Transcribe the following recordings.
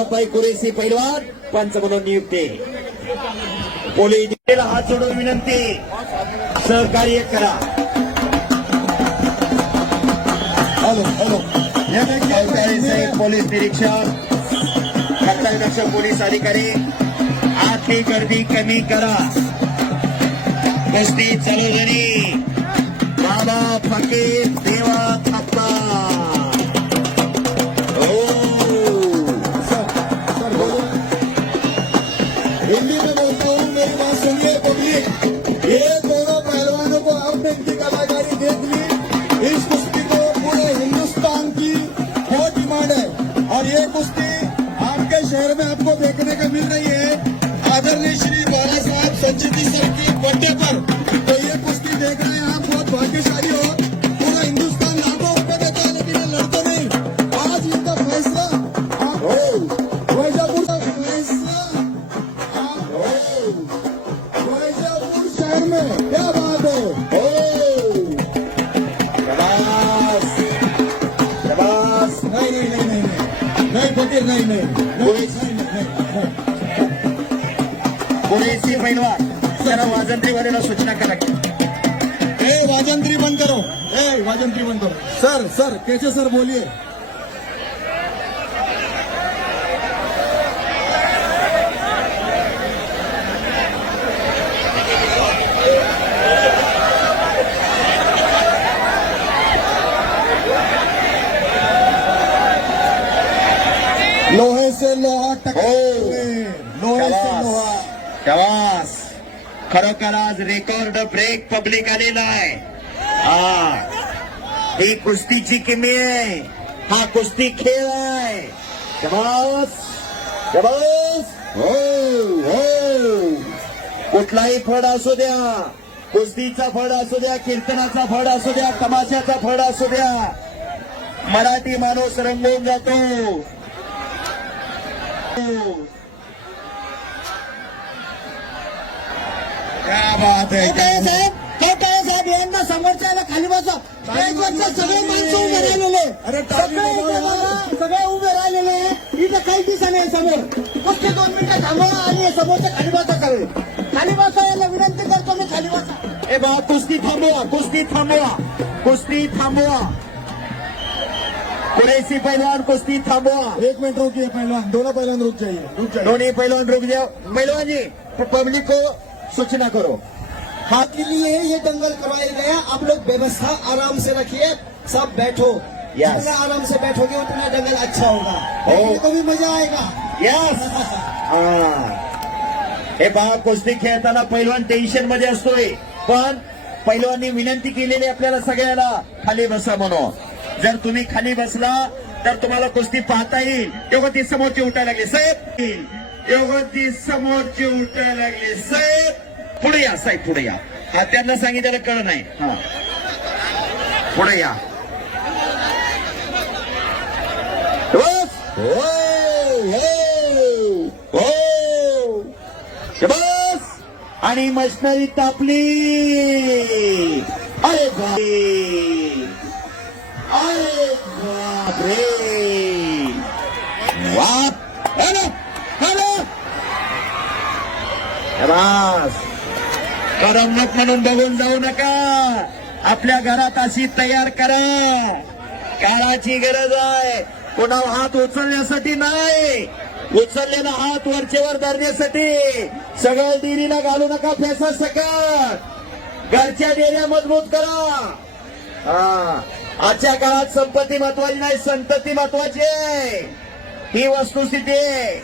दादाभाई कुरेशी पैलवान पंच म्हणून नियुक्ती. पोलीस हात जोडून विनंती, सहकार्य करा. पोलीस निरीक्षक, कर्तव्यदक्ष पोलीस अधिकारी, आतली गर्दी कमी करा. कुस्ती चालू झाली. बाबा फकीर देवा थप्पा. हिंदी में बोलता हूँ, मेरी बात सुनिए पब्लिक. ये दोनों पहलवानों को आपने इनकी कलाकारी देख ली. इस कुश्ती को पूरे हिंदुस्तान की बहुत डिमांड है और ये कुश्ती आपके शहर में आपको देखने को मिल रही है आदरणीय श्री बाला साहब संजीवी सर की बर्थडे पर. तो ये कुश्ती देख रहे हैं आप, बहुत भाग्यशाली हो. पूरा हिंदुस्तान लाखों रुपए देता है लेकिन ये लड़ते नहीं. आज इनका फैसला वैजापुर का फैसला वैजापुर शहर में. क्या बात है. नहीं नहीं नहीं नहीं नहीं फकीर नहीं नहीं. कुरेशी पैलवान जरा वाजंत्री वाल्याला सूचना करा. वाजंत्री बंद करो. वाजंत्री बंद करो. सर सर कैसे सर बोलिए. लोहे से लोहा लोहे से लोहा. शाबास. खरोखर आज रेकॉर्ड ब्रेक पब्लिक आलेला आहे. ही कुस्तीची किमी आहे. हा कुस्ती खेळ आहे. शाबास शाबास. हो हो. कुठलाही फड असू द्या, कुस्तीचा फड असू द्या, कीर्तनाचा फड असू द्या, तमाशाचा फड असू द्या, मराठी माणूस रंगवून जातो. क्या बात है. साहेब यांना समोरच्याला खाली बसा. सगळे माणसं उभे राहिलेले, सगळे उभे राहिलेले. इथं काही दिसा नाही समोर. कुस्ती 2 मिनिटं थांबवा आणि समोरच्या खाली बसा. सगळे खाली बसा. याला विनंती करतो मी, खाली बसा. ए बा, कुस्ती थांबवा, कुस्ती थांबवा, कुस्ती थांबवा. कुरेशी पैलवान कुस्ती थांबवा. 1 मिनट रुकिए पहलवान. दोनों पहलवान रुक जाइए. दोनों पहलवान रुक जाओ. पहलवान जी पब्लिक को सूचना करो. हाथ के लिए ये दंगल करवाया गया. आप लोग व्यवस्था आराम से रखिए, सब बैठो. Yes. जितना आराम से बैठोगे उतना दंगल अच्छा होगा. हो. देखने को भी मजा आएगा. यस. हे पहा, कुस्ती खेळताना पैलवान टेन्शन मध्ये असतोय, पण पैलवाननी विनंती केलेली आपल्याला सगळ्याला खाली बसा म्हणून. जर तुम्ही खाली बसला तर तुम्हाला कुस्ती पाहता येईल. तेव्हा ती समोरची उठायला लागली साहेब. तेव्हा ती समोरची उठायला लागली साहेब. पुढे या साहेब, पुढे या. हा त्यांना सांगितलेलं कळ नाही. हा पुढे या. बस. हो हो हो. बस. आणि मशनरी तापली. अरे बापरे, अरे बापरे. वाप. Hello hello. बस. करमणूक म्हणून बघून जाऊ नका. आपल्या घरात अशी तयार करा. काळाची गरज आहे. कोणावर हात उचलण्यासाठी नाही, उचललेला हात वरचेवर धरण्यासाठी. सगळं डेरीला घालू नका पैसा सकट. घरच्या डेऱ्या मजबूत करा. आजच्या काळात संपत्ती महत्वाची नाही, संतती महत्वाची आहे. ही वस्तुस्थिती आहे.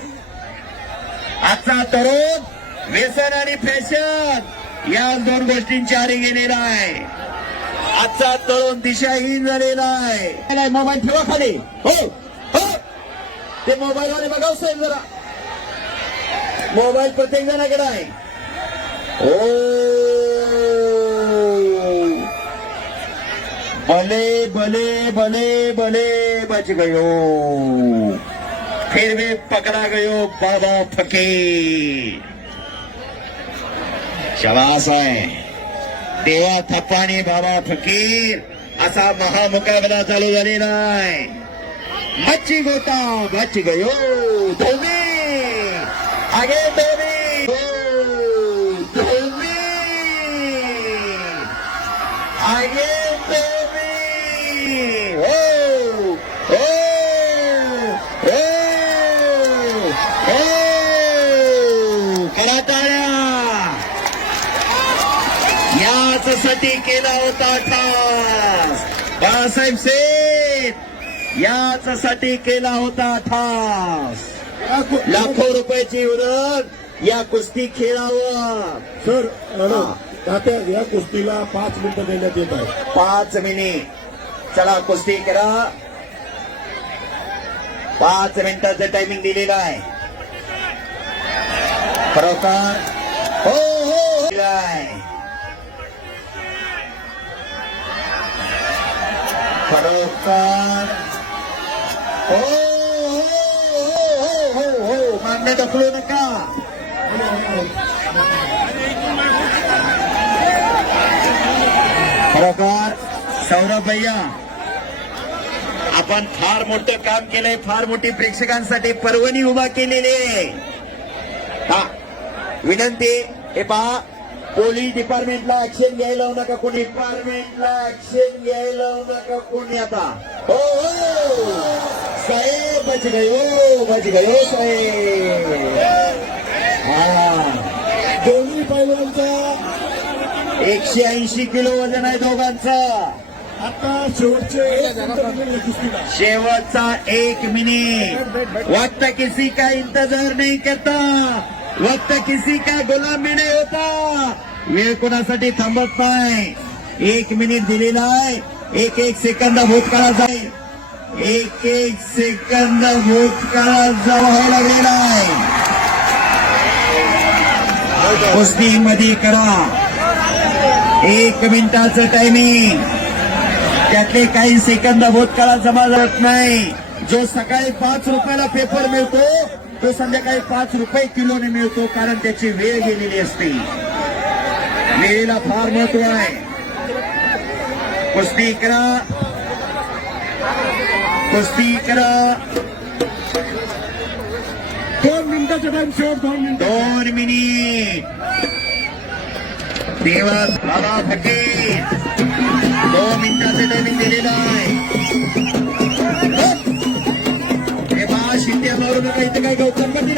आजचा तरुण व्यसन आणि फॅशन या 2 गोष्टींची आरी गेलेला आहे. आजचा तरुण दिशाहीन झालेला आहे. मोबाईल ठेवा खाली. हो हो. ते मोबाईल वाले बघाव साहेब जरा. मोबाईल प्रत्येक जणाकडे आहे. ओ भले भले भले भले बच गयो. फिर भी पकड़ा गयो बाबा फकीर. शाबास आहे. देवा थप्पा आणि बाबा फकीर असा महामुकाबला चालू झालेला आहे. मच्छी गोता बच गयो धोबी आगे धोबी धोबी आगे धोबी करा टाळ्या याचसाठी केला होता ठास बाळासाहेब शेठ याचसाठी केला होता ठास लाखो रुपयाची उरक या कुस्ती खेळावर सर तात्या या कुस्तीला 5 मिनिटं देण्यात येत आहे 5 मिनिट चला कुस्ती करा 5 मिनिटाचं टायमिंग दिलेलं आहे खरोखर हो दिलं आहे खरोखर हो मागणे ढकलू नका खरोखर सौरभ भैया आपण फार मोठं काम केलंय फार मोठी प्रेक्षकांसाठी पर्वणी उभा केलेली आहे हा विनंती हे पहा पोलीस डिपार्टमेंटला ऍक्शन घ्यायला लावू नका कोणी डिपार्टमेंटला ऍक्शन घ्यायला लावू नका कोणी आता हो साहेब बच गयो साहेब हा दोन्ही पैलवानचा 180 किलो वजन आहे दोघांचं आता शेवटचे कुस्तीला शेवटचा 1 मिनिट वक्त किसी का इंतजार नहीं करता वक्त किसी का गुलामी नहीं होता वेळ कोणासाठी थांबत नाही 1 मिनिट दिलेला आहे 1 सेकंद भूतकाळात जाईल 1 सेकंद भूतकाळात व्हायला लागलेला आहे कुस्ती मध्ये करा 1 मिनिटाचं टायमिंग त्यातले काही सेकंद भूतकाळात जमा जात नाही जो सकाळी 5 रुपयाला पेपर मिळतो तो संध्याकाळी 5 रुपये किलोने मिळतो कारण त्याची वेळ गेलेली असते वेळेला फार महत्व आहे कुस्ती करा 2 मिनिटाचा टाइम शेवट 2 मिनिटं 2 मिनिट देवस बाबा फकीर 2 मिनिटाचे टायमिंग दिलेलं आहे हे बा शिट्ट्या मारू नका इथं काही गौतम करतील